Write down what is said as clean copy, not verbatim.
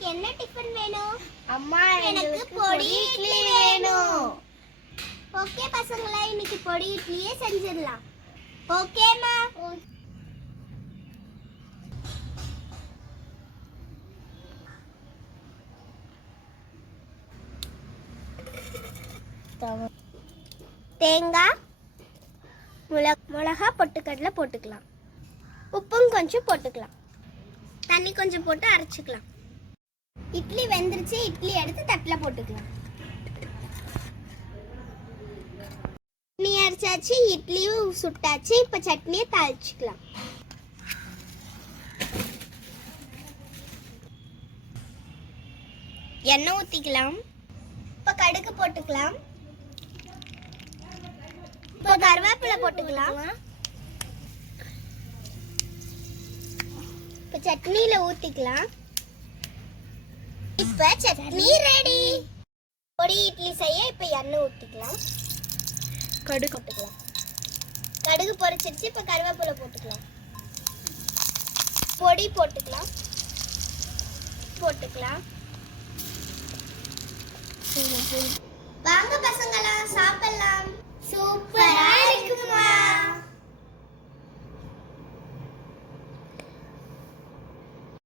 உங்களுக்கு என்ன டிஃபன் வேணும்? அம்மா எனக்கு பொடி இட்லி வேணும். ஓகே பசங்களா, இன்னைக்கு பொடி இட்லியே செஞ்சிடலாம். ஓகேமா? தேங்காய், மிளகா, பொட்டுக்கடலை போட்டுக்கலாம். உப்பும் கொஞ்சம் போட்டுக்கலாம். தண்ணி கொஞ்சம் போட்டு அரைச்சிக்கலாம். இட்லி வெந்துருச்சு. இட்லி எடுத்து தட்டில் போட்டுக்கலாம். சட்னி அரைச்சாச்சு, இட்லியும் சுட்டாச்சு. இப்போ சட்னியை தாளிச்சுக்கலாம். எண்ணெய் ஊற்றிக்கலாம். இப்போ கடுகு போட்டுக்கலாம். இப்போ கருவேப்பிலை போட்டுக்கலாம். இப்போ சட்னியில் ஊற்றிக்கலாம். இப்போ சட்னி ரெடி. பொடி இட்லி செய்ய இப்போ எண்ணெய் ஊற்றிக்கலாம். கடுகு போட்டுக்கலாம். கடுகு பொரிச்சிருச்சு. இப்போ கருவேப்பிலை போட்டுக்கலாம். பொடி போட்டுக்கலாம். போட்டுக்கலாம்.